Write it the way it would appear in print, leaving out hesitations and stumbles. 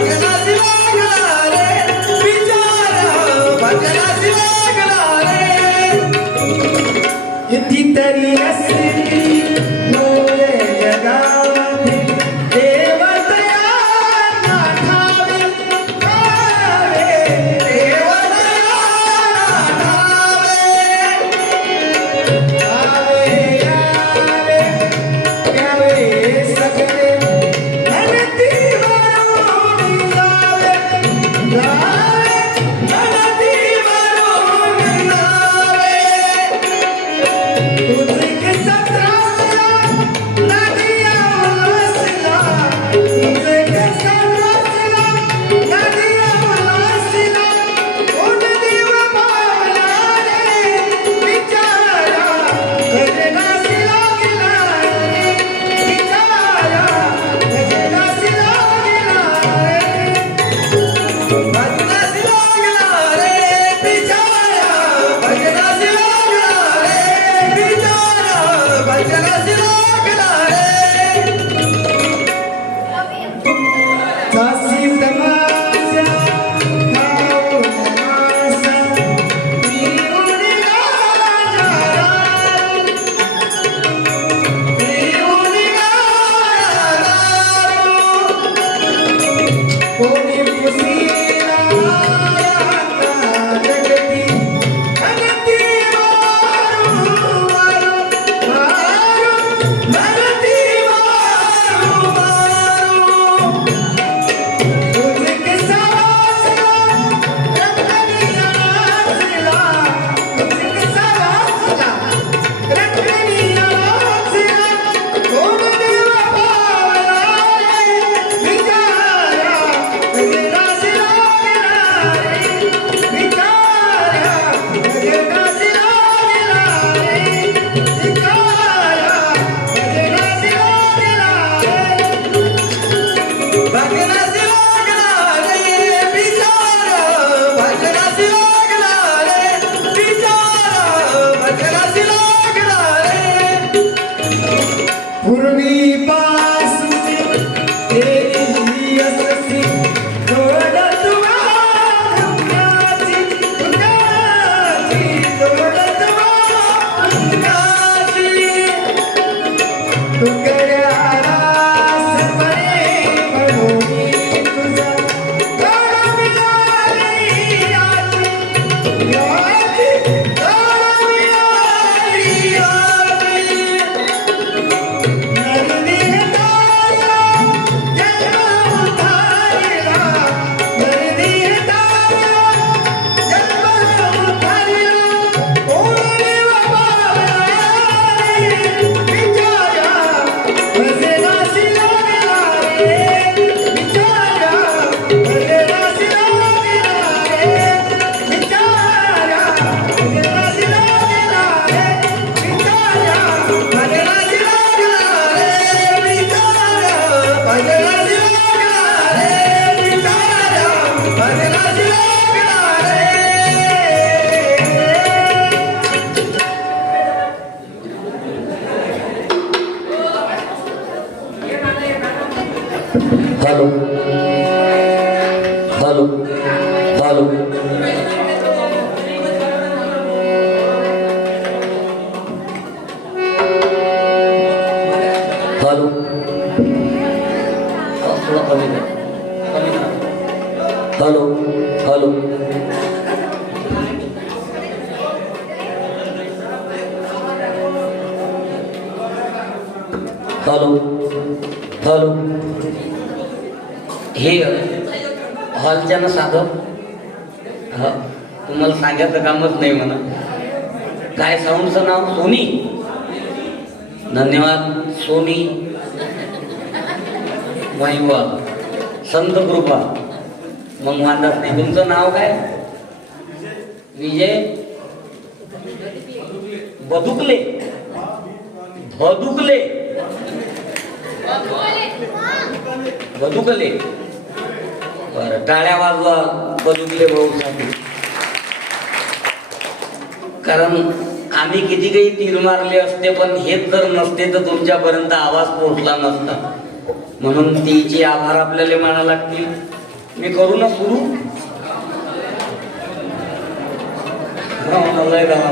भजनाची लागला रे बिचारा भजनाची लागला रे कितीतरी असली मोरे जगामध्ये देवतया नाठावे देवतया नाठावे आवे आवे यावे सगळे धरती वरून जावे धरती वरून जावे तुझे किस्सा त्रासला नदिया उलसला तुझे किस्सा त्रासला नदिया उलसला उन देव पावला रे बिचारा भजनाची लागला रे बिचारा भजनाची लागला रे भजनाची लागला रे बिचारा भजनाची लागला रे बिचारा भजनाची लागला रे काशी तमाशा खाऊन मासा पिऊन गाजा पिऊन गाजा कोणी पुसीला जगती धरती मारू मारू मारू धरती मारू मारू तुझे किस्सा वाचला रत्नीया वाचला तुझे किस्सा वाचला रत्नीया वाचला कोण देव पावला रे बिचारा भजनाची लागला रे बिचारा भजनाची लागला रे बिचारा भजनाची लागला रे भजनाची लागला रे बिचारा भजनाची लागला रे बिचारा भजनाची लागला रे पूर्वीपासूनची तेरी असती तोडत वाघाची तोडत वाघाची तुकड्याला सपने म्हणून तुझा तोड मिळाली आजी तोड मिळाली आजी नरनी तारा जन्म उतारला नरनी तारा जन्म उतारला कोण देव पावला रे बिचारा भजनाची लागला रे बिचारा भजनाची लागला रे बिचारा भजनाची लागला रे बिचारा भजनाची लागला रे बिचारा भजनाची लागला रे बिचारा भजनाची लागला रे हॅलो हॅलो हॅलो हॅलो थोडा कमी करा हॅलो हॅलो हॅलो हॅलो हे हॉलच्या ना साधं हा तुम्हाला सांगायचं कामच नाही म्हणा काय साऊंडचं नाव सोनी धन्यवाद सोनी महिवा संत कृपा मग मानत नाही तुमचं नाव काय विजय बदुकले बदुकले बदुकले बरं टाळ्या वाजवा बदुकले भाऊसाठी कारण आम्ही किती काही तीर मारले असते पण हेच जर नसते तर तुमच्यापर्यंत आवाज पोहोचला नसता म्हणून तिचे आभार आपल्याला मानावे लागतील मी करू ना सुरू लय गावा